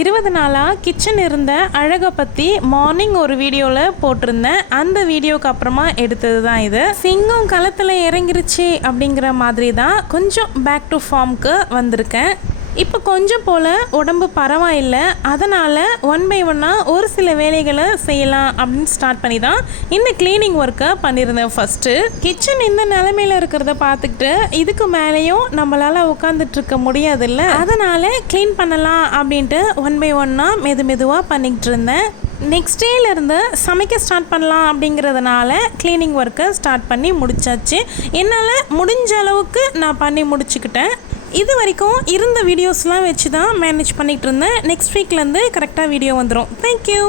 20 நாளாக கிச்சன் இருந்த அழகை பற்றி மார்னிங் ஒரு வீடியோவில் போட்டிருந்தேன். அந்த வீடியோக்கு அப்புறமா எடுத்தது தான் இது. சிங்கம் களத்தில் இறங்கிருச்சு அப்படிங்கிற மாதிரி தான் கொஞ்சம் பேக் டு ஃபார்முக்கு வந்திருக்கேன். இப்போ கொஞ்சம் போல் உடம்பு பரவாயில்லை, அதனால் 1 by 1 ஒரு சில வேலைகளை செய்யலாம் அப்படின்னு ஸ்டார்ட் பண்ணி தான் இந்த க்ளீனிங் ஒர்க்கை பண்ணியிருந்தேன். ஃபஸ்ட்டு கிச்சன் இந்த நிலைமையில் இருக்கிறத பார்த்துக்கிட்டு இதுக்கு மேலேயும் நம்மளால் உட்காந்துட்ருக்க முடியாதுல்ல, அதனால் க்ளீன் பண்ணலாம் அப்படின்ட்டு 1 by 1 மெதுவாக பண்ணிக்கிட்டு இருந்தேன். நெக்ஸ்ட் டேலேருந்து சமைக்க ஸ்டார்ட் பண்ணலாம் அப்படிங்கிறதுனால க்ளீனிங் ஒர்க்கை ஸ்டார்ட் பண்ணி முடிச்சாச்சு. என்னால் முடிஞ்ச அளவுக்கு நான் பண்ணி முடிச்சுக்கிட்டேன். இது வரைக்கும் இருந்த வீடியோஸ்லாம் வச்சு தான் மேனேஜ் பண்ணிகிட்டு இருந்தேன். நெக்ஸ்ட் வீக்லேருந்து கரெக்டாக வீடியோ வந்துடும். தேங்க்யூ.